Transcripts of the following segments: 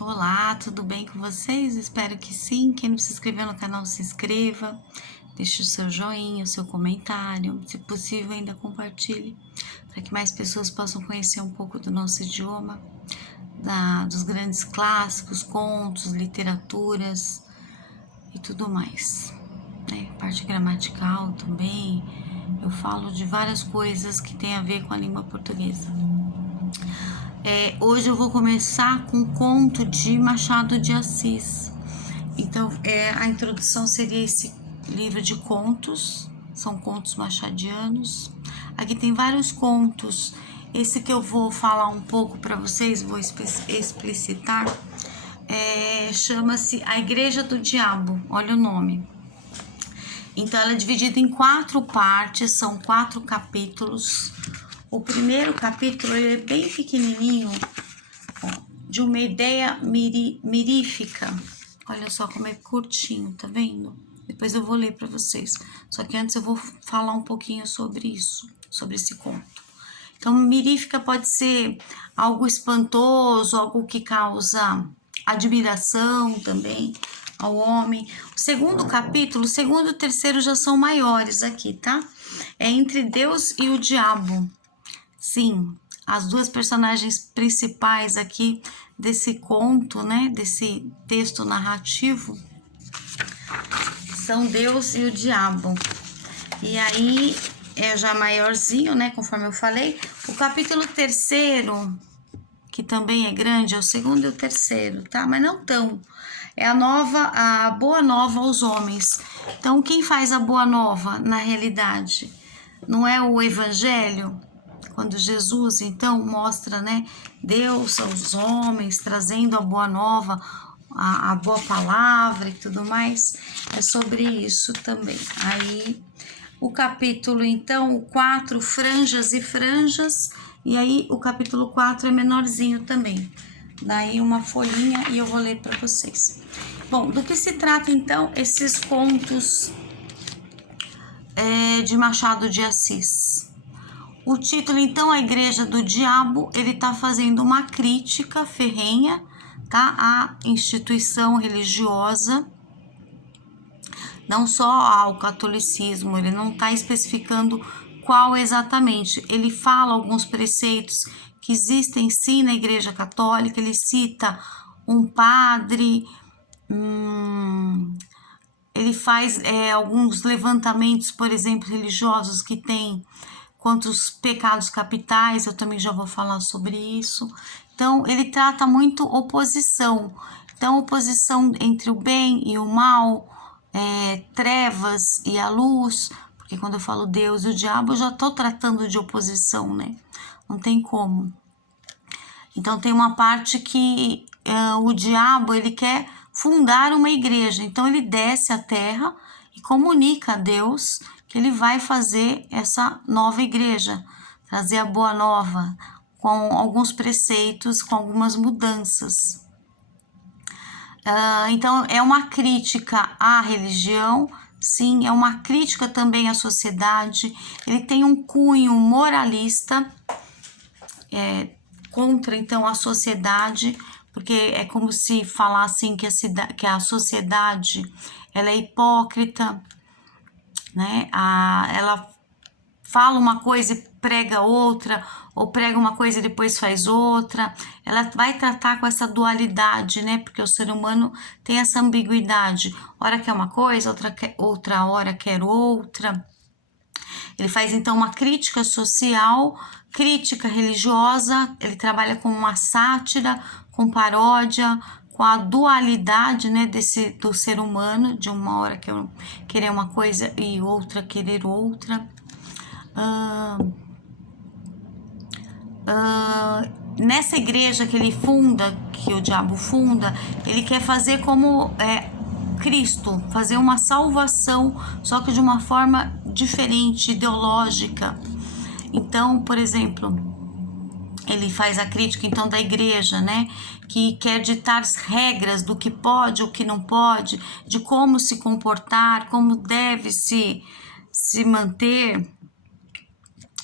Olá, tudo bem com vocês? Espero que sim. Quem não se inscreveu no canal, se inscreva. Deixe o seu joinha, o seu comentário. Se possível, ainda compartilhe para que mais pessoas possam conhecer um pouco do nosso idioma, dos grandes clássicos, contos, literaturas e tudo mais. Parte gramatical também. Eu falo de várias coisas que tem a ver com a língua portuguesa. Hoje eu vou começar com um conto de Machado de Assis. Então, a introdução seria esse livro de contos, são contos machadianos. Aqui tem vários contos. Esse que eu vou falar um pouco para vocês, vou explicitar, chama-se A Igreja do Diabo, olha o nome. Então, ela é dividida em 4 partes, são 4 capítulos. O primeiro capítulo ele é bem pequenininho, de uma ideia mirífica. Olha só como é curtinho, tá vendo? Depois eu vou ler para vocês. Só que antes eu vou falar um pouquinho sobre isso, sobre esse conto. Então, mirífica pode ser algo espantoso, algo que causa admiração também ao homem. O segundo capítulo, o segundo e o terceiro já são maiores aqui, tá? É entre Deus e o diabo. Sim, as duas personagens principais aqui desse conto, né, desse texto narrativo, são Deus e o diabo. E aí é já maiorzinho, né, conforme eu falei. O capítulo terceiro, que também é grande, é o segundo e o terceiro, tá? Mas não tão. É a boa nova aos homens. Então, quem faz a boa nova na realidade? Não é o evangelho? Quando Jesus, então, mostra, né, Deus aos homens, trazendo a boa nova, a boa palavra e tudo mais, é sobre isso também. Aí, o capítulo, então, o 4, franjas e franjas, e aí o capítulo 4 é menorzinho também. Daí uma folhinha e eu vou ler para vocês. Bom, do que se trata, então, esses contos de Machado de Assis? O título, então, A Igreja do Diabo, ele está fazendo uma crítica ferrenha, tá, à instituição religiosa, não só ao catolicismo, ele não está especificando qual exatamente. Ele fala alguns preceitos que existem sim na Igreja Católica, ele cita um padre, ele faz alguns levantamentos, por exemplo, religiosos que tem quantos pecados capitais, eu também já vou falar sobre isso. Então, ele trata muito oposição. Então, oposição entre o bem e o mal, trevas e a luz, porque quando eu falo Deus e o diabo, eu já estou tratando de oposição, né? Não tem como. Então, tem uma parte que o diabo, ele quer fundar uma igreja. Então, ele desce à terra e comunica a Deus que ele vai fazer essa nova igreja, trazer a boa nova, com alguns preceitos, com algumas mudanças. Então, é uma crítica à religião, sim, é uma crítica também à sociedade. Ele tem um cunho moralista, contra, então, a sociedade, porque é como se falassem que a sociedade ela é hipócrita, né? Ela fala uma coisa e prega outra, ou prega uma coisa e depois faz outra. Ela vai tratar com essa dualidade, né? Porque o ser humano tem essa ambiguidade. Hora quer uma coisa, outra hora quer outra. Ele faz então uma crítica social, crítica religiosa, ele trabalha com uma sátira, com paródia, com a dualidade, né, do ser humano, de uma hora querer uma coisa e outra querer outra. Nessa igreja que ele funda, que o diabo funda, ele quer fazer como Cristo, fazer uma salvação, só que de uma forma diferente, ideológica. Então, por exemplo, ele faz a crítica então da igreja, né, que quer ditar as regras do que pode, o que não pode, de como se comportar, como deve se manter.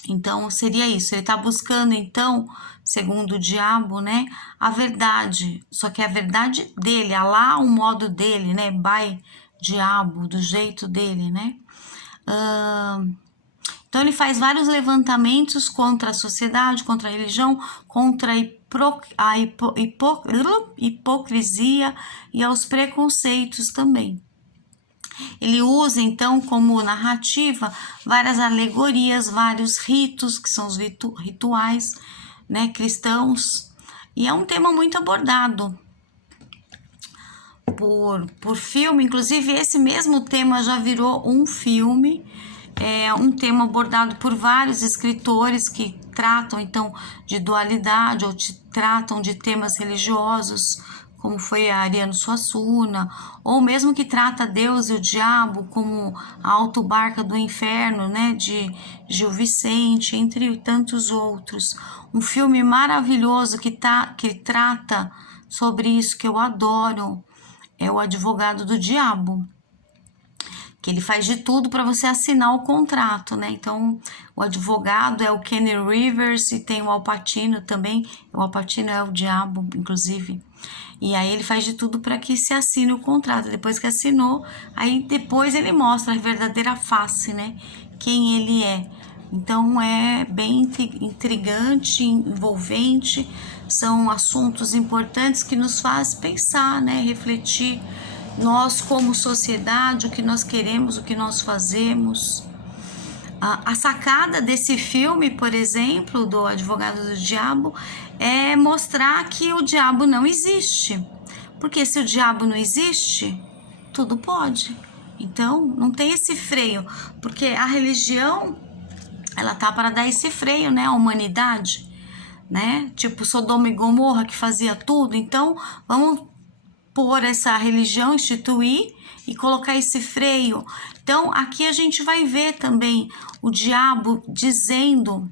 Então, seria isso. Ele está buscando, então, segundo o diabo, né, a verdade, só que é a verdade dele, Alá, o modo dele, né, by diabo, do jeito dele, né. Então ele faz vários levantamentos contra a sociedade, contra a religião, contra a hipocrisia e aos preconceitos também. Ele usa, então, como narrativa, várias alegorias, vários ritos, que são os rituais, né, cristãos. E é um tema muito abordado por filme. Inclusive, esse mesmo tema já virou um filme. É um tema abordado por vários escritores que tratam, então, de dualidade ou tratam de temas religiosos, como foi a Ariano Suassuna, ou mesmo que trata Deus e o diabo, como a Autobarca do Inferno, né, de Gil Vicente, entre tantos outros. Um filme maravilhoso que trata sobre isso, que eu adoro, é O Advogado do Diabo, que ele faz de tudo para você assinar o contrato, né? Então, o advogado é o Kenny Rivers e tem o Al Pacino também. O Al Pacino é o diabo, inclusive. E aí ele faz de tudo para que se assine o contrato. Depois que assinou, aí depois ele mostra a verdadeira face, né? Quem ele é. Então é bem intrigante, envolvente. São assuntos importantes que nos faz pensar, né? Refletir. Nós, como sociedade, o que nós queremos, o que nós fazemos. A sacada desse filme, por exemplo, do Advogado do Diabo, é mostrar que o diabo não existe. Porque se o diabo não existe, tudo pode. Então, não tem esse freio. Porque a religião, ela tá para dar esse freio, né? A humanidade, né? Tipo Sodoma e Gomorra, que fazia tudo. Então, vamos por essa religião, instituir e colocar esse freio. Então, aqui a gente vai ver também o diabo dizendo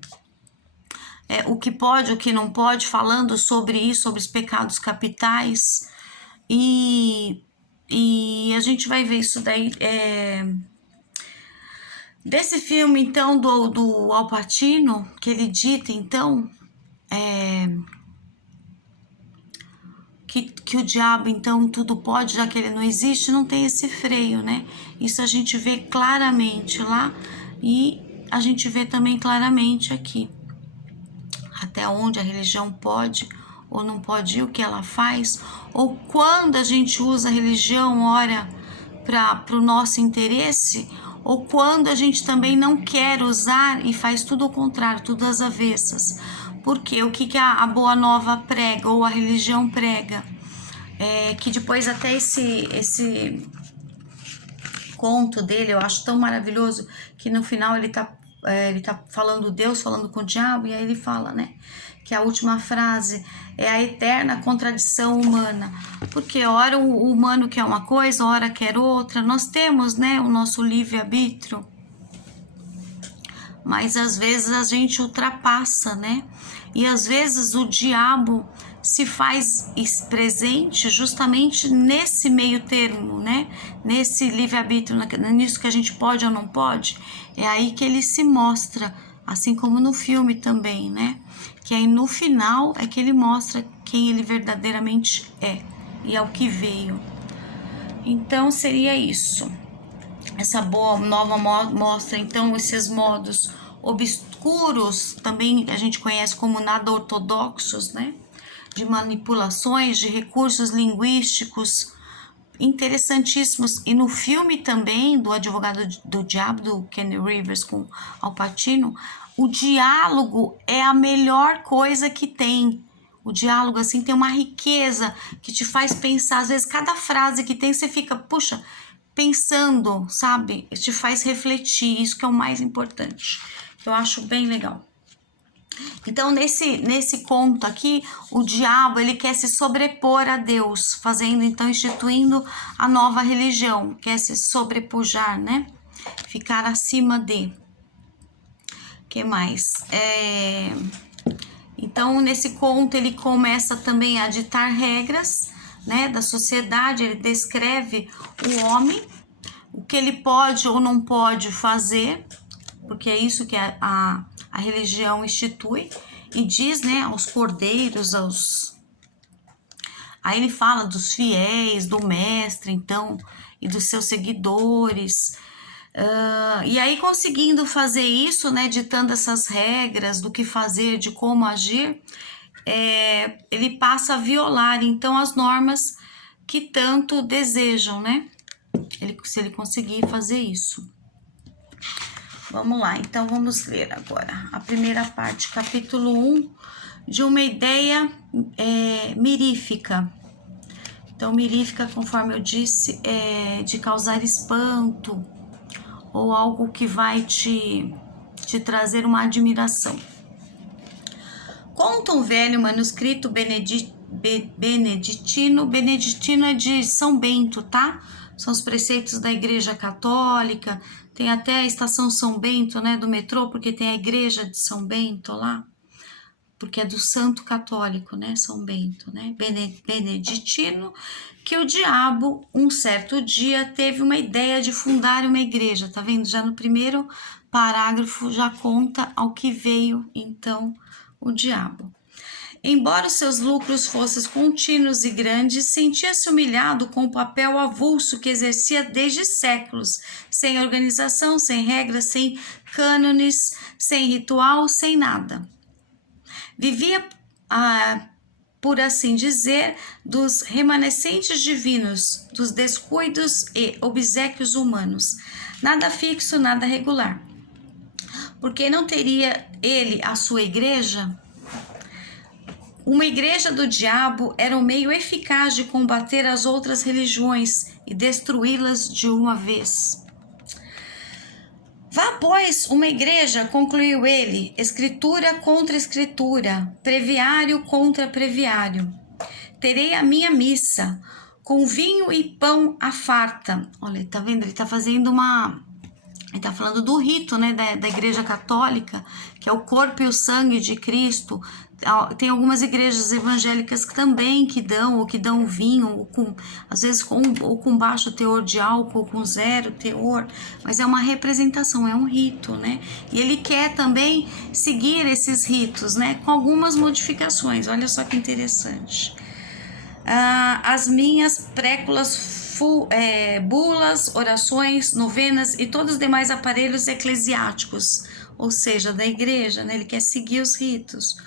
o que pode, o que não pode, falando sobre isso, sobre os pecados capitais. E a gente vai ver isso daí. Desse filme, então, do Al Pacino, que ele dita, então, que o diabo, então, tudo pode, já que ele não existe, não tem esse freio, né? Isso a gente vê claramente lá e a gente vê também claramente aqui. Até onde a religião pode ou não pode ir, o que ela faz, ou quando a gente usa a religião, ora, para o nosso interesse, ou quando a gente também não quer usar e faz tudo ao contrário, tudo às avessas. Porque o que a Boa Nova prega, ou a religião prega, que depois até esse conto dele, eu acho tão maravilhoso, que no final ele tá falando Deus, falando com o diabo, e aí ele fala, né, que a última frase é a eterna contradição humana, porque ora o humano quer uma coisa, ora quer outra, nós temos, né, o nosso livre-arbítrio, mas às vezes a gente ultrapassa, né, e às vezes o diabo se faz presente justamente nesse meio termo, né? Nesse livre-arbítrio, nisso que a gente pode ou não pode. É aí que ele se mostra, assim como no filme também, né? Que aí no final é que ele mostra quem ele verdadeiramente é e ao que veio. Então seria isso. Essa Boa Nova mostra então esses modos obscuros, também a gente conhece como nada ortodoxos, né? De manipulações, de recursos linguísticos interessantíssimos. E no filme também do Advogado do Diabo, do Kenny Rivers com Al Pacino, o diálogo é a melhor coisa que tem. O diálogo, assim, tem uma riqueza que te faz pensar. Às vezes, cada frase que tem, você fica, puxa, pensando, sabe? Te faz refletir, isso que é o mais importante. Eu acho bem legal. Então, nesse conto aqui, o diabo, ele quer se sobrepor a Deus, fazendo, então, instituindo a nova religião, quer se sobrepujar, né? Ficar acima de. Que mais? Então, nesse conto, ele começa também a ditar regras, né, da sociedade, ele descreve o homem, o que ele pode ou não pode fazer, porque é isso que a religião institui, e diz, né, aos cordeiros, Aí ele fala dos fiéis, do mestre, então, e dos seus seguidores. E aí, conseguindo fazer isso, né, ditando essas regras do que fazer, de como agir, ele passa a violar, então, as normas que tanto desejam, né? Se ele conseguir fazer isso. Vamos lá, então vamos ler agora a primeira parte, capítulo 1, de uma ideia mirífica. Então, mirífica, conforme eu disse, é de causar espanto ou algo que vai te trazer uma admiração. Conta um velho manuscrito beneditino. Beneditino é de São Bento, tá? São os preceitos da Igreja Católica. Tem até a estação São Bento, né, do metrô, porque tem a Igreja de São Bento lá, porque é do Santo Católico, né, São Bento, né, beneditino, que o diabo, um certo dia, teve uma ideia de fundar uma igreja, tá vendo? Já no primeiro parágrafo já conta ao que veio, então, o diabo. Embora os seus lucros fossem contínuos e grandes, sentia-se humilhado com o papel avulso que exercia desde séculos, sem organização, sem regras, sem cânones, sem ritual, sem nada. Vivia, por assim dizer, dos remanescentes divinos, dos descuidos e obséquios humanos. Nada fixo, nada regular. Porque não teria ele a sua igreja? Uma igreja do diabo era um meio eficaz de combater as outras religiões e destruí-las de uma vez. Vá, pois, uma igreja, concluiu ele, escritura contra escritura, breviário contra breviário. Terei a minha missa, com vinho e pão à farta. Olha, tá vendo? Ele tá fazendo Ele tá falando do rito, né, da Igreja Católica, que é o corpo e o sangue de Cristo. Tem algumas igrejas evangélicas também que dão vinho, ou às vezes com baixo teor de álcool, com zero teor, mas é uma representação, é um rito, né? E ele quer também seguir esses ritos, né, com algumas modificações. Olha só que interessante. As minhas préculas, bulas, orações, novenas e todos os demais aparelhos eclesiásticos, ou seja, da igreja, né? Ele quer seguir os ritos.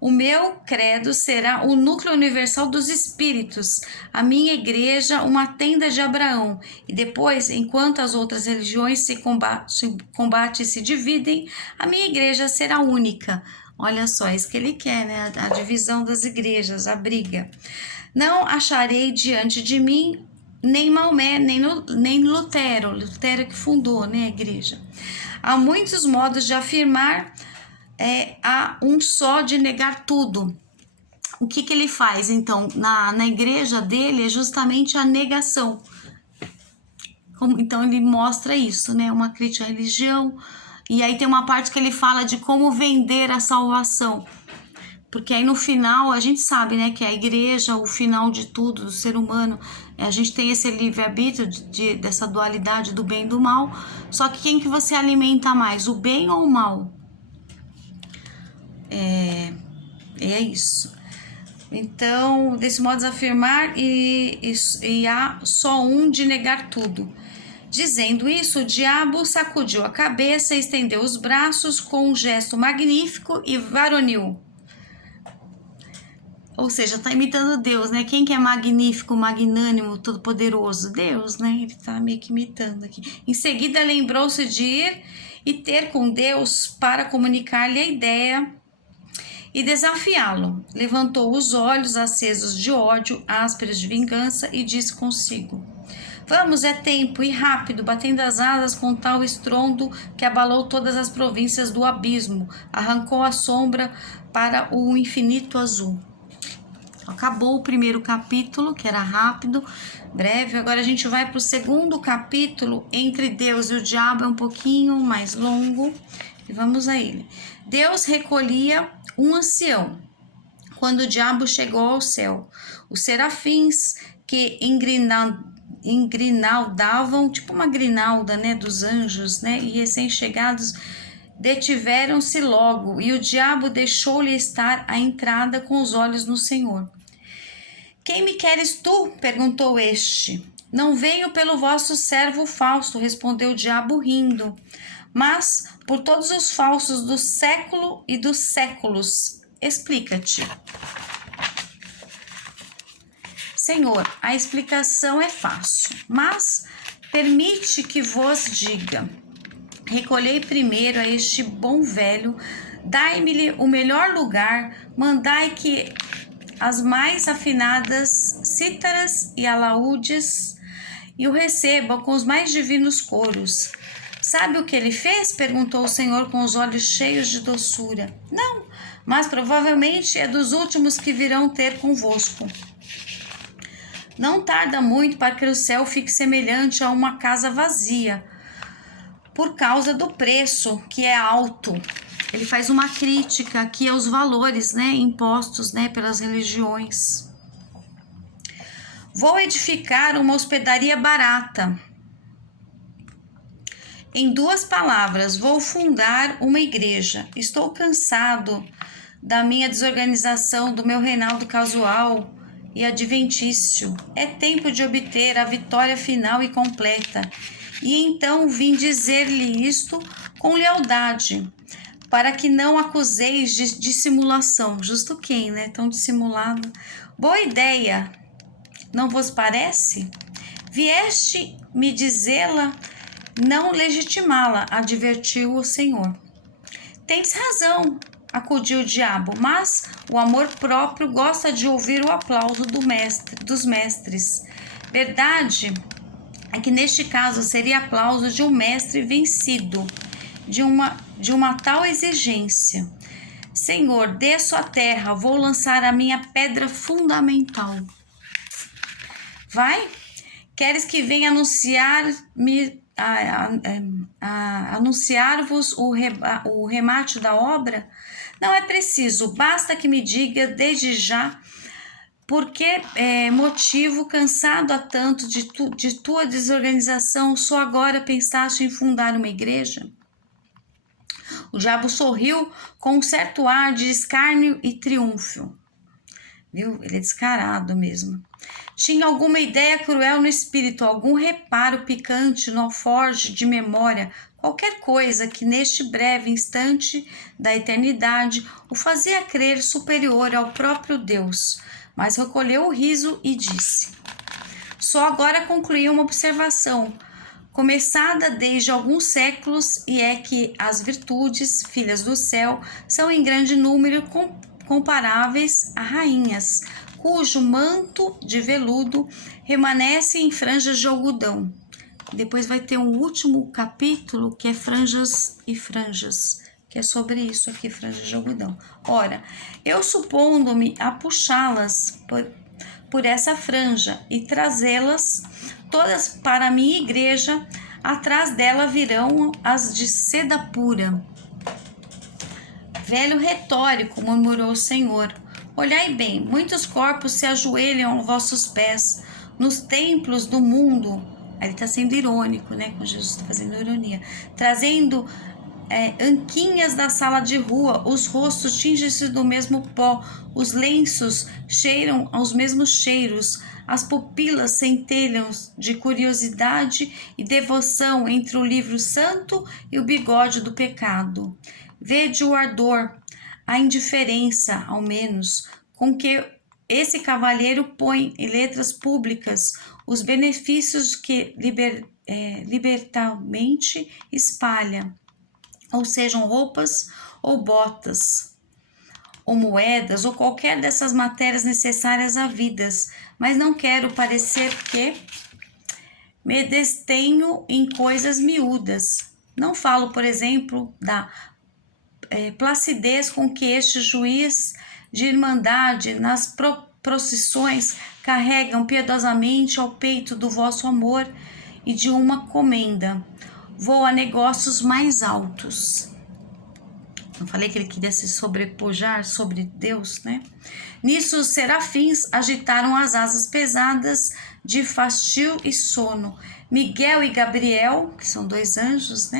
O meu credo será o núcleo universal dos espíritos, a minha igreja uma tenda de Abraão, e depois, enquanto as outras religiões se combatem e se dividem, a minha igreja será única. Olha só, é isso que ele quer, né? A divisão das igrejas, a briga. Não acharei diante de mim nem Maomé, nem Lutero que fundou, né, a igreja. Há muitos modos de afirmar, há um só de negar tudo. O que ele faz, então, na igreja dele é justamente a negação. Então ele mostra isso, né, uma crítica à religião, e aí tem uma parte que ele fala de como vender a salvação. Porque aí no final a gente sabe, né, que a igreja, o final de tudo, do ser humano, a gente tem esse livre-arbítrio dessa dualidade do bem e do mal, só que quem que você alimenta mais, o bem ou o mal? É isso. Então, desse modo de afirmar, e há só um de negar tudo. Dizendo isso, o diabo sacudiu a cabeça e estendeu os braços com um gesto magnífico e varonil. Ou seja, está imitando Deus, né? Quem que é magnífico, magnânimo, todo-poderoso? Deus, né? Ele está meio que imitando aqui. Em seguida, lembrou-se de ir e ter com Deus para comunicar-lhe a ideia e desafiá-lo. Levantou os olhos acesos de ódio, ásperos de vingança, e disse consigo: vamos, é tempo, e rápido, batendo as asas com tal estrondo que abalou todas as províncias do abismo, arrancou a sombra para o infinito azul. Acabou o primeiro capítulo, que era rápido, breve. Agora a gente vai para o segundo capítulo, entre Deus e o diabo, é um pouquinho mais longo, e vamos a ele. Deus recolhia um ancião quando o diabo chegou ao céu. Os serafins que engrinaldavam, tipo uma grinalda, né, dos anjos, né, e recém-chegados, detiveram-se logo, e o diabo deixou-lhe estar à entrada com os olhos no Senhor. Quem me queres tu? Perguntou este. Não venho pelo vosso servo Fausto, respondeu o diabo rindo, mas por todos os falsos do século e dos séculos. Explica-te. Senhor, a explicação é fácil, mas permite que vos diga. Recolhei primeiro a este bom velho, dai-me-lhe o melhor lugar, mandai que as mais afinadas cítaras e alaúdes e o recebam com os mais divinos coros. Sabe o que ele fez? Perguntou o Senhor com os olhos cheios de doçura. Não, mas provavelmente é dos últimos que virão ter convosco. Não tarda muito para que o céu fique semelhante a uma casa vazia, por causa do preço, que é alto. Ele faz uma crítica aqui aos valores, impostos, pelas religiões. Vou edificar uma hospedaria barata. Em 2 palavras, vou fundar uma igreja. Estou cansado da minha desorganização, do meu reinado casual e adventício. É tempo de obter a vitória final e completa. E então vim dizer-lhe isto com lealdade, para que não acuseis de dissimulação. Justo quem, tão dissimulado. Boa ideia, não vos parece? Vieste me dizê-la, não legitimá-la, advertiu o Senhor. Tens razão, acudiu o diabo, mas o amor próprio gosta de ouvir o aplauso dos mestres. Verdade é que neste caso seria aplauso de um mestre vencido, de uma tal exigência. Senhor, desço à terra, vou lançar a minha pedra fundamental. Vai? Queres que venha anunciar-vos o remate da obra? Não é preciso, basta que me diga desde já por que motivo, cansado há tanto de tua desorganização, só agora pensaste em fundar uma igreja? O diabo sorriu com um certo ar de escárnio e triunfo. Viu? Ele é descarado mesmo. Tinha alguma ideia cruel no espírito, algum reparo picante no alforje de memória, qualquer coisa que neste breve instante da eternidade o fazia crer superior ao próprio Deus. Mas recolheu o riso e disse: só agora concluí uma observação, começada desde alguns séculos, e é que as virtudes, filhas do céu, são em grande número comparáveis a rainhas, cujo manto de veludo remanesce em franjas de algodão. Depois vai ter um último capítulo que é franjas e franjas, que é sobre isso aqui, franjas de algodão. Ora, eu supondo-me a puxá-las por essa franja e trazê-las todas para a minha igreja, atrás dela virão as de seda pura. Velho retórico, murmurou o Senhor. Olhai bem, muitos corpos se ajoelham aos vossos pés, nos templos do mundo. Aí ele está sendo irônico, com Jesus está fazendo ironia. Trazendo anquinhas da sala de rua, os rostos tingem-se do mesmo pó, os lenços cheiram aos mesmos cheiros, as pupilas centelham de curiosidade e devoção entre o livro santo e o bigode do pecado. Vede o ardor, a indiferença, ao menos, com que esse cavalheiro põe em letras públicas os benefícios que libertalmente espalha, ou sejam roupas ou botas, ou moedas, ou qualquer dessas matérias necessárias à vida, mas não quero parecer que me destenho em coisas miúdas. Não falo, por exemplo, da placidez com que este juiz de irmandade nas procissões carregam piedosamente ao peito do vosso amor e de uma comenda. Vou a negócios mais altos. Não falei que ele queria se sobrepujar sobre Deus, Nisso os serafins agitaram as asas pesadas de fastio e sono. Miguel e Gabriel, que são 2 anjos,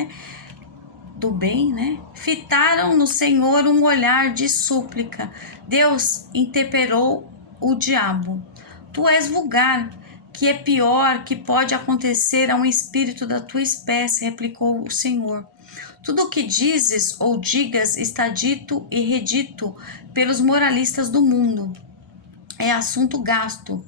do bem, né? Fitaram no Senhor um olhar de súplica. Deus intemperou o diabo. Tu és vulgar, que é pior que pode acontecer a um espírito da tua espécie, replicou o Senhor. Tudo o que dizes ou digas está dito e redito pelos moralistas do mundo. É assunto gasto.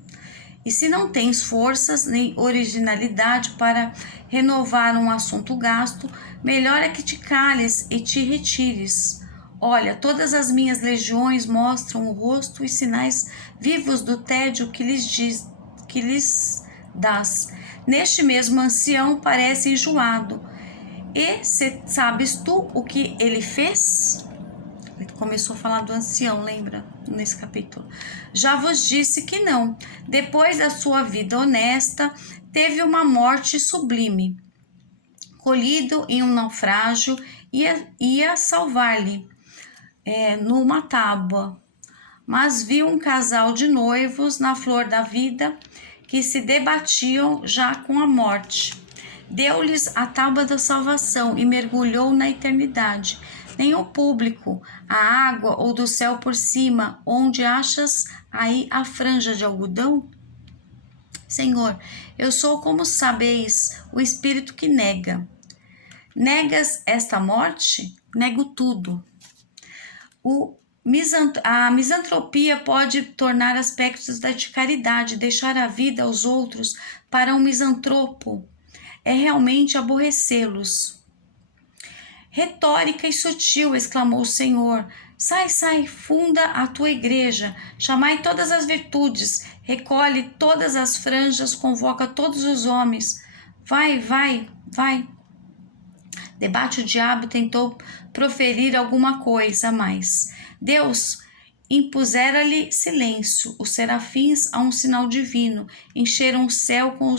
E se não tens forças nem originalidade para renovar um assunto gasto, melhor é que te cales e te retires. Olha, todas as minhas legiões mostram o rosto e sinais vivos do tédio que lhes dás. Neste mesmo ancião parece enjoado. E sabes tu o que ele fez? Ele começou a falar do ancião, lembra? Nesse capítulo. Já vos disse que não. Depois da sua vida honesta, teve uma morte sublime. Colhido em um naufrágio, ia salvar-lhe numa tábua. Mas viu um casal de noivos na flor da vida que se debatiam já com a morte. Deu-lhes a tábua da salvação e mergulhou na eternidade. Nem o público, a água ou do céu por cima, onde achas aí a franja de algodão? Senhor, eu sou, como sabeis, o espírito que nega. Negas esta morte? Nego tudo. A misantropia pode tornar aspectos de caridade, deixar a vida aos outros para um misantropo. É realmente aborrecê-los. Retórica e sutil, exclamou o Senhor. Sai, sai, funda a tua igreja, chamai todas as virtudes, recolhe todas as franjas, convoca todos os homens. Vai, vai, vai. Debate o diabo, tentou proferir alguma coisa a mais. Deus impusera-lhe silêncio. Os serafins, a um sinal divino, encheram o céu com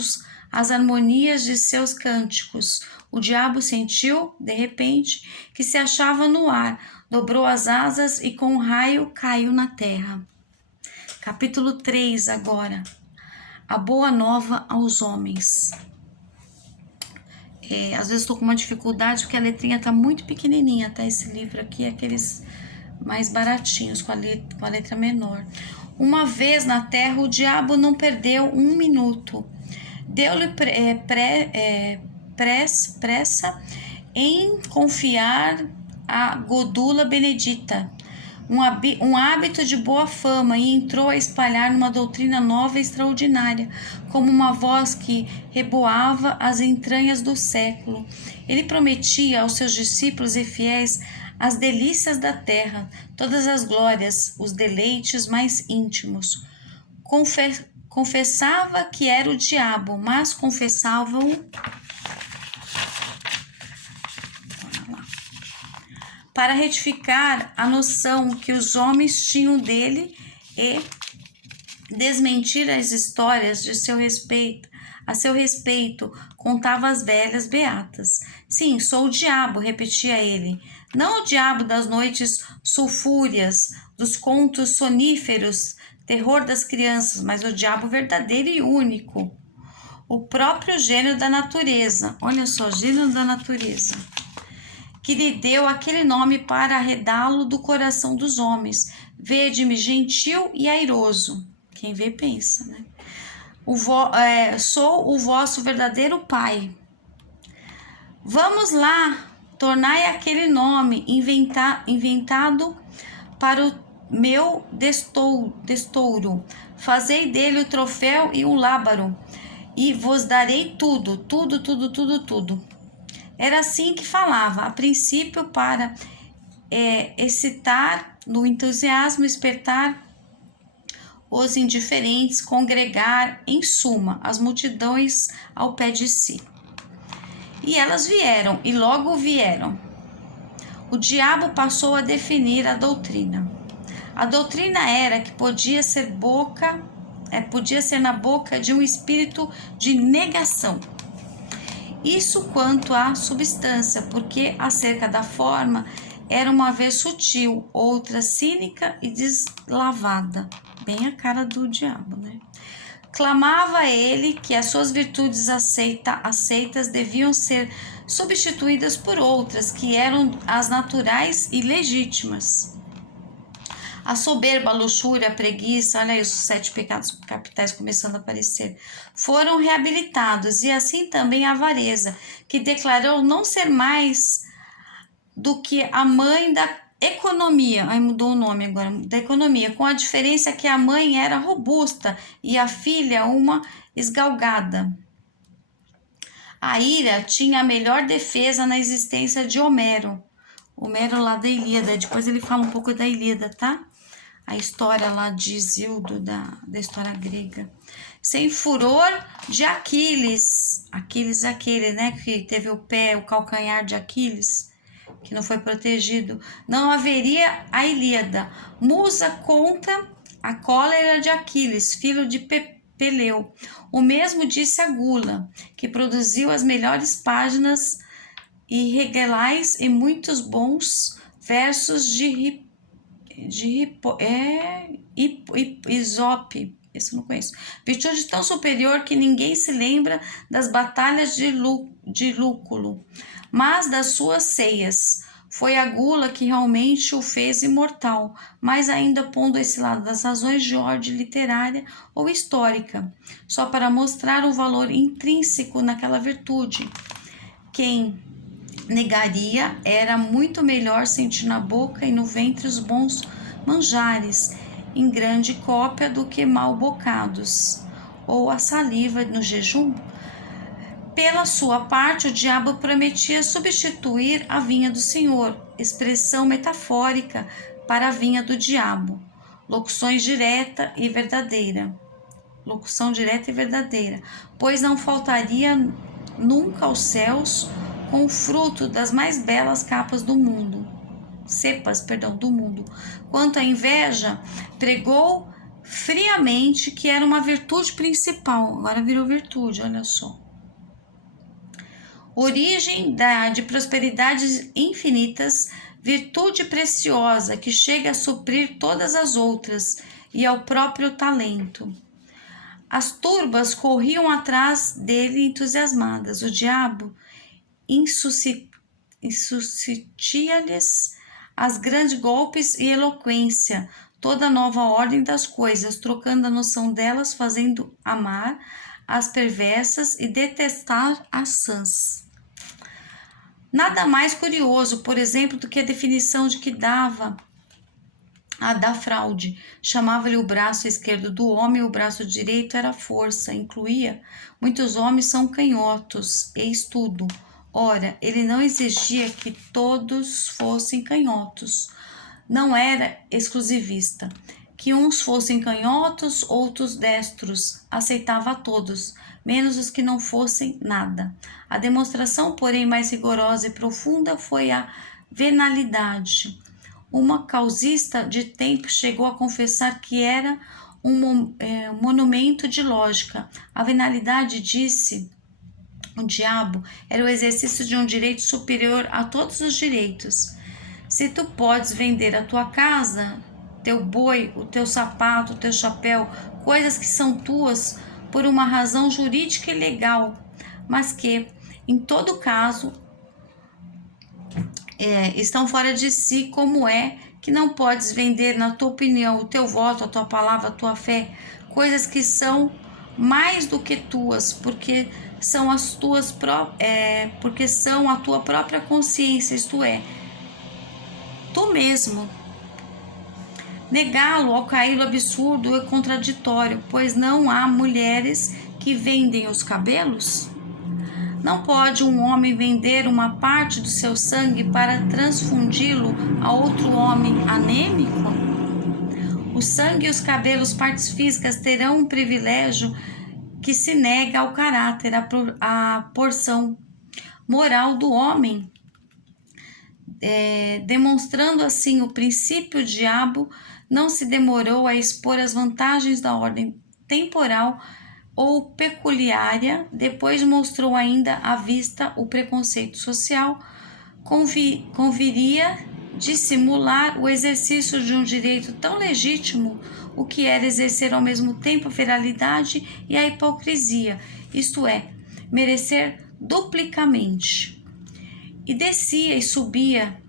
as harmonias de seus cânticos. O diabo sentiu, de repente, que se achava no ar, dobrou as asas e com um raio caiu na terra. Capítulo 3 agora. A boa nova aos homens. Às vezes estou com uma dificuldade porque a letrinha está muito pequenininha, tá? Esse livro aqui é aqueles mais baratinhos, com a letra menor. Uma vez na terra, o diabo não perdeu um minuto. Deu-lhe pressa em confiar a Godula Benedita um hábito de boa fama e entrou a espalhar uma doutrina nova e extraordinária, como uma voz que reboava as entranhas do século. Ele prometia aos seus discípulos e fiéis as delícias da terra, todas as glórias, os deleites mais íntimos. Confessava que era o diabo, mas confessavam para retificar a noção que os homens tinham dele e desmentir as histórias de a seu respeito, contava as velhas beatas. Sim, sou o diabo, repetia ele. Não o diabo das noites sulfúreas, dos contos soníferos, terror das crianças, mas o diabo verdadeiro e único. O próprio gênio da natureza. Olha só, gênio da natureza. Que lhe deu aquele nome para arredá-lo do coração dos homens. Vede-me gentil e airoso. Quem vê, pensa, né? Sou o vosso verdadeiro pai. Vamos lá, tornai aquele nome inventado para o meu destouro. Fazei dele o troféu e um lábaro, e vos darei tudo, tudo, tudo, tudo, tudo. Era assim que falava, a princípio para excitar no entusiasmo, espertar os indiferentes, congregar, em suma, as multidões ao pé de si. E elas vieram, e logo vieram. O diabo passou a definir a doutrina. A doutrina era que podia ser na boca de um espírito de negação. Isso quanto à substância, porque acerca da forma era uma vez sutil, outra cínica e deslavada. Bem a cara do diabo, né? Clamava ele que as suas virtudes aceitas deviam ser substituídas por outras que eram as naturais e legítimas. A soberba, a luxúria, a preguiça, olha aí os 7 pecados capitais começando a aparecer, foram reabilitados, e assim também a avareza, que declarou não ser mais do que a mãe da economia. Aí mudou o nome agora, da economia, com a diferença que a mãe era robusta e a filha uma esgalgada. A ira tinha a melhor defesa na existência de Homero. Homero lá da Ilíada, depois ele fala um pouco da Ilíada, tá? A história lá de Zildo, da história grega. Sem furor de Aquiles. Aquiles é aquele, né, que teve o calcanhar de Aquiles, que não foi protegido. Não haveria a Ilíada. Musa conta a cólera de Aquiles, filho de Peleu. O mesmo disse a Gula, que produziu as melhores páginas e regalais e muitos bons versos de Isope, esse eu não conheço. Virtude tão superior que ninguém se lembra das batalhas de Lúculo, mas das suas ceias. Foi a gula que realmente o fez imortal, mas ainda pondo esse lado das razões de ordem literária ou histórica, só para mostrar o valor intrínseco naquela virtude. Quem negaria era muito melhor sentir na boca e no ventre os bons manjares, em grande cópia do que mal bocados, ou a saliva no jejum. Pela sua parte, o diabo prometia substituir a vinha do Senhor, expressão metafórica para a vinha do diabo. Locução direta e verdadeira, pois não faltaria nunca aos céus com o fruto das mais belas cepas do mundo. Quanto à inveja, pregou friamente que era uma virtude principal, agora virou virtude, olha só. Origem de prosperidades infinitas, virtude preciosa que chega a suprir todas as outras e ao próprio talento. As turbas corriam atrás dele entusiasmadas. O diabo insuscitia-lhes as grandes golpes e eloquência, toda a nova ordem das coisas, trocando a noção delas, fazendo amar as perversas e detestar as sãs. Nada mais curioso, por exemplo, do que a definição de que dava a da fraude. Chamava-lhe o braço esquerdo do homem, o braço direito era força, incluía muitos homens são canhotos, eis tudo. Ora, ele não exigia que todos fossem canhotos, não era exclusivista. Que uns fossem canhotos, outros destros, aceitava a todos, menos os que não fossem nada. A demonstração, porém, mais rigorosa e profunda foi a venalidade. Uma causista de tempo chegou a confessar que era um monumento de lógica. A venalidade, disse o diabo, era o exercício de um direito superior a todos os direitos. Se tu podes vender a tua casa, teu boi, o teu sapato, o teu chapéu, coisas que são tuas por uma razão jurídica e legal, mas que, em todo caso, estão fora de si, como é que não podes vender, na tua opinião, o teu voto, a tua palavra, a tua fé, coisas que são mais do que tuas, porque são a tua própria consciência, isto é, tu mesmo. Negá-lo ao cair o absurdo é contraditório, pois não há mulheres que vendem os cabelos? Não pode um homem vender uma parte do seu sangue para transfundi-lo a outro homem anêmico? O sangue e os cabelos, partes físicas, terão um privilégio que se nega ao caráter, à porção moral do homem. Demonstrando assim o princípio, o diabo não se demorou a expor as vantagens da ordem temporal ou peculiária, depois mostrou ainda à vista o preconceito social, conviria dissimular o exercício de um direito tão legítimo, o que era exercer ao mesmo tempo a feralidade e a hipocrisia, isto é, merecer duplicamente. e descia e subia,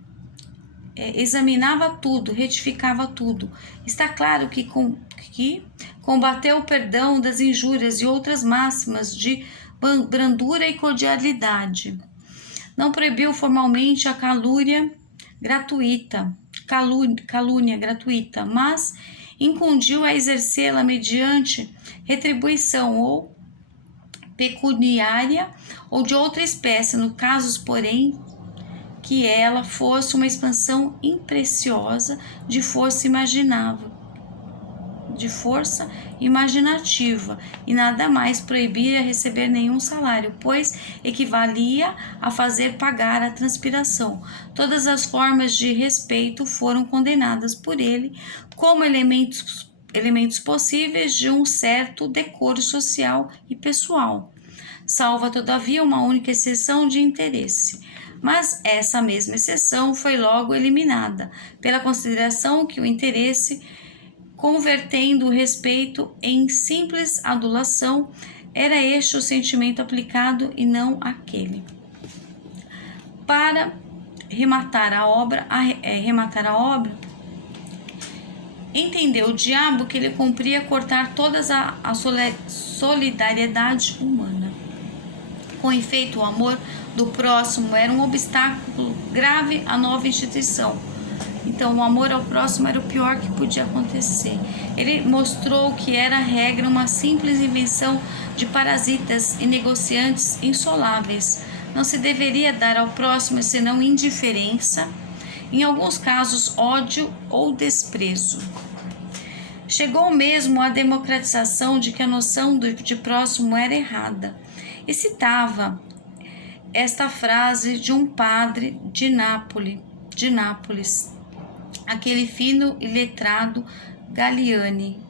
examinava tudo, retificava tudo. Está claro que combateu o perdão das injúrias e outras máximas de brandura e cordialidade. Não proibiu formalmente a calúnia gratuita, mas incundiu a exercê-la mediante retribuição ou pecuniária ou de outra espécie, no caso, porém, que ela fosse uma expansão impreciosa de força imaginativa, e nada mais proibia receber nenhum salário, pois equivalia a fazer pagar a transpiração. Todas as formas de respeito foram condenadas por ele como elementos possíveis de um certo decoro social e pessoal, salva todavia uma única exceção de interesse. Mas essa mesma exceção foi logo eliminada, pela consideração que o interesse, convertendo o respeito em simples adulação, era este o sentimento aplicado e não aquele. Para rematar a obra, entendeu o diabo que ele cumpria cortar toda a solidariedade humana. Com efeito, o amor do próximo era um obstáculo grave à nova instituição. Então, o amor ao próximo era o pior que podia acontecer. Ele mostrou que era a regra uma simples invenção de parasitas e negociantes insoláveis. Não se deveria dar ao próximo senão indiferença, em alguns casos ódio ou desprezo. Chegou mesmo à democratização de que a noção de próximo era errada. E citava esta frase de um padre de Nápoles, aquele fino e letrado Galiani.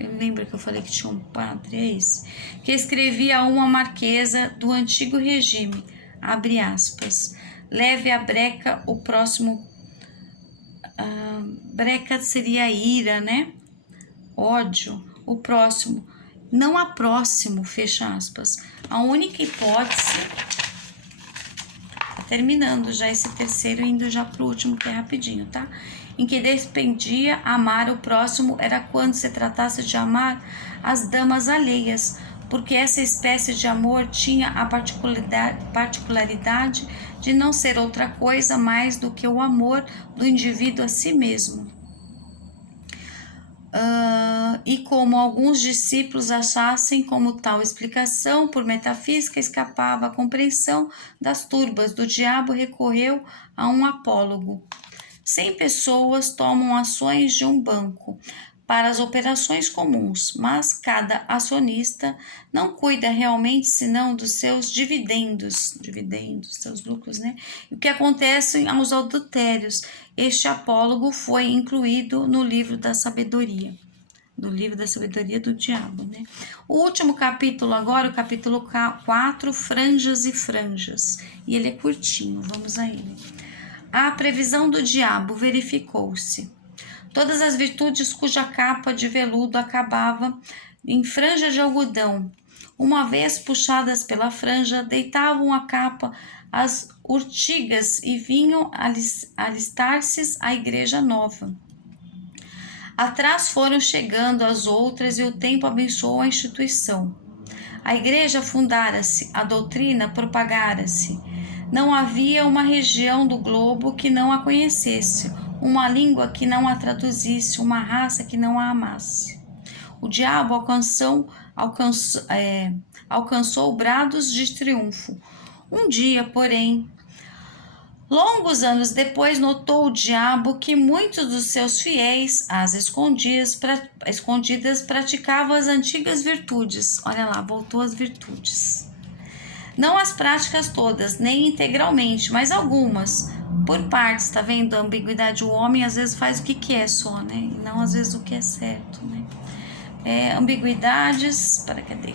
Eu lembro que eu falei que tinha um padre, é esse, que escrevia a uma marquesa do antigo regime, abre aspas, leve a breca o próximo, breca seria ira, né? Ódio, o próximo, não há próximo, fecha aspas. A única hipótese, terminando já esse terceiro, indo já pro último, que é rapidinho, tá? Em que dependia amar o próximo era quando se tratasse de amar as damas alheias, porque essa espécie de amor tinha a particularidade de não ser outra coisa mais do que o amor do indivíduo a si mesmo. E como alguns discípulos achassem como tal explicação por metafísica escapava à compreensão das turbas, do diabo recorreu a um apólogo. 100 pessoas tomam ações de um banco para as operações comuns, mas cada acionista não cuida realmente senão dos seus dividendos, seus lucros, né? O que acontece aos adultérios. Este apólogo foi incluído no livro da sabedoria, do diabo, né? O último capítulo agora, o capítulo 4, franjas e franjas, e ele é curtinho, vamos a ele. A previsão do diabo verificou-se. Todas as virtudes cuja capa de veludo acabava em franja de algodão, uma vez puxadas pela franja, deitavam a capa as urtigas e vinham alistar-se à igreja nova. Atrás foram chegando as outras e o tempo abençoou a instituição. A igreja fundara-se, a doutrina propagara-se. Não havia uma região do globo que não a conhecesse, uma língua que não a traduzisse, uma raça que não a amasse. O diabo alcançou brados de triunfo. Um dia, porém, longos anos depois, notou o diabo que muitos dos seus fiéis, às escondidas, praticavam as antigas virtudes. Olha lá, voltou às virtudes. Não as práticas todas, nem integralmente, mas algumas, por partes, tá vendo a ambiguidade? O homem às vezes faz o que quer só, né? E não às vezes o que é certo, né? Ambiguidades, cadê?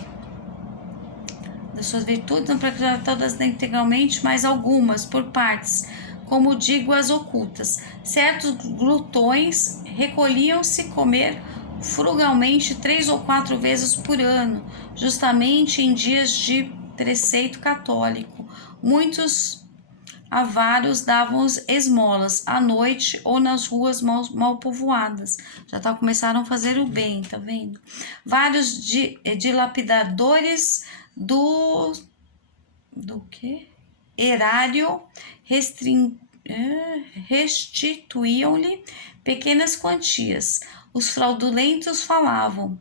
Das suas virtudes, não praticar todas integralmente, mas algumas, por partes, como digo, as ocultas. Certos glutões recolhiam-se comer frugalmente 3 ou 4 vezes por ano, justamente em dias de preceito católico. Muitos a vários davam esmolas à noite ou nas ruas mal povoadas. Já começaram a fazer o bem, tá vendo? Vários dilapidadores do quê? Erário restituíam-lhe pequenas quantias. Os fraudulentos falavam,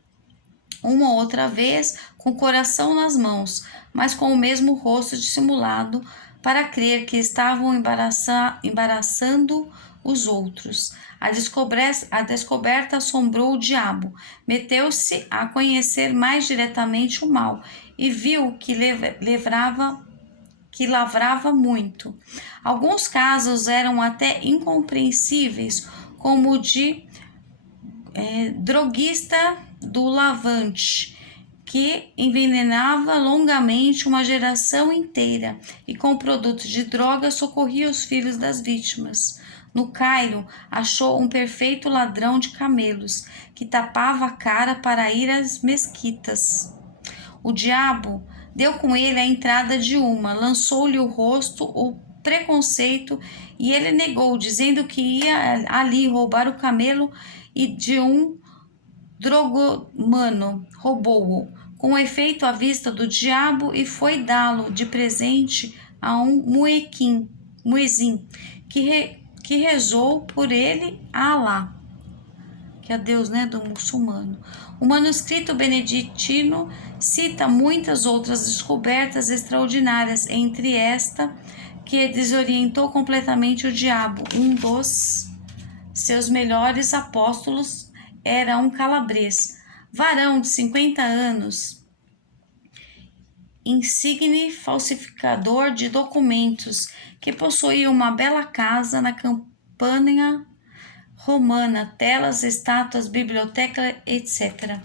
uma ou outra vez, com o coração nas mãos, mas com o mesmo rosto dissimulado, para crer que estavam embaraçando os outros. A descoberta assombrou o diabo. Meteu-se a conhecer mais diretamente o mal e viu que lavrava muito. Alguns casos eram até incompreensíveis, como o de droguista do Lavante, que envenenava longamente uma geração inteira e com produtos de droga socorria os filhos das vítimas. No Cairo, achou um perfeito ladrão de camelos, que tapava a cara para ir às mesquitas. O diabo deu com ele a entrada de uma, lançou-lhe o rosto o preconceito e ele negou, dizendo que ia ali roubar o camelo e de um drogomano roubou-o. Com efeito, à vista do diabo, e foi dá-lo de presente a um muezim, que rezou por ele a Alá, que é Deus, do muçulmano. O manuscrito beneditino cita muitas outras descobertas extraordinárias, entre esta, que desorientou completamente o diabo. Um dos seus melhores apóstolos era um calabrês, varão de 50 anos, insigne falsificador de documentos, que possuía uma bela casa na campanha romana, telas, estátuas, biblioteca, etc.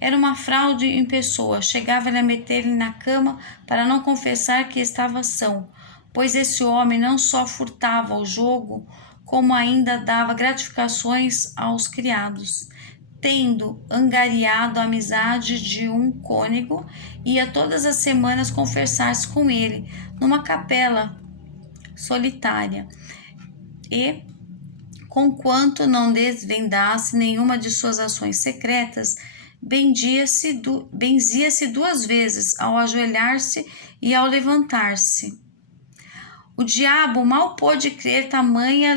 Era uma fraude em pessoa. Chegava-lhe a meter-lhe na cama para não confessar que estava são, pois esse homem não só furtava o jogo, como ainda dava gratificações aos criados. Tendo angariado a amizade de um cônego, ia todas as semanas conversar-se com ele, numa capela solitária, e, conquanto não desvendasse nenhuma de suas ações secretas, benzia-se 2 vezes ao ajoelhar-se e ao levantar-se. O diabo mal pôde crer tamanha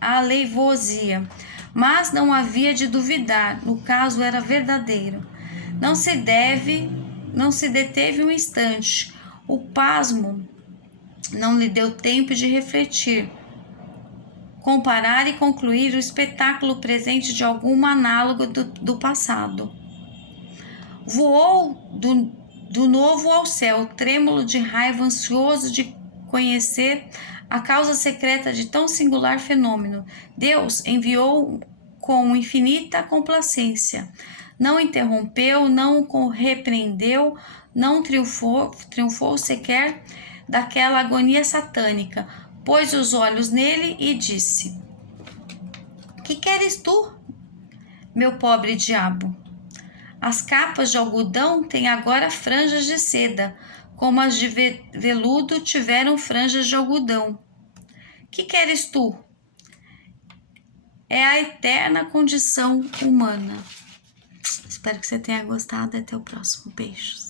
aleivosia, mas não havia de duvidar, no caso era verdadeiro. Não se deteve um instante. O pasmo não lhe deu tempo de refletir, comparar e concluir o espetáculo presente de algum análogo do passado. Voou do novo ao céu, trêmulo de raiva, ansioso de conhecer a causa secreta de tão singular fenômeno. Deus enviou com infinita complacência. Não interrompeu, não o repreendeu, não triunfou sequer daquela agonia satânica. Pôs os olhos nele e disse: Que queres tu, meu pobre diabo? As capas de algodão têm agora franjas de seda, como as de veludo tiveram franjas de algodão. Que queres tu? É a eterna condição humana. Espero que você tenha gostado. Até o próximo. Beijos.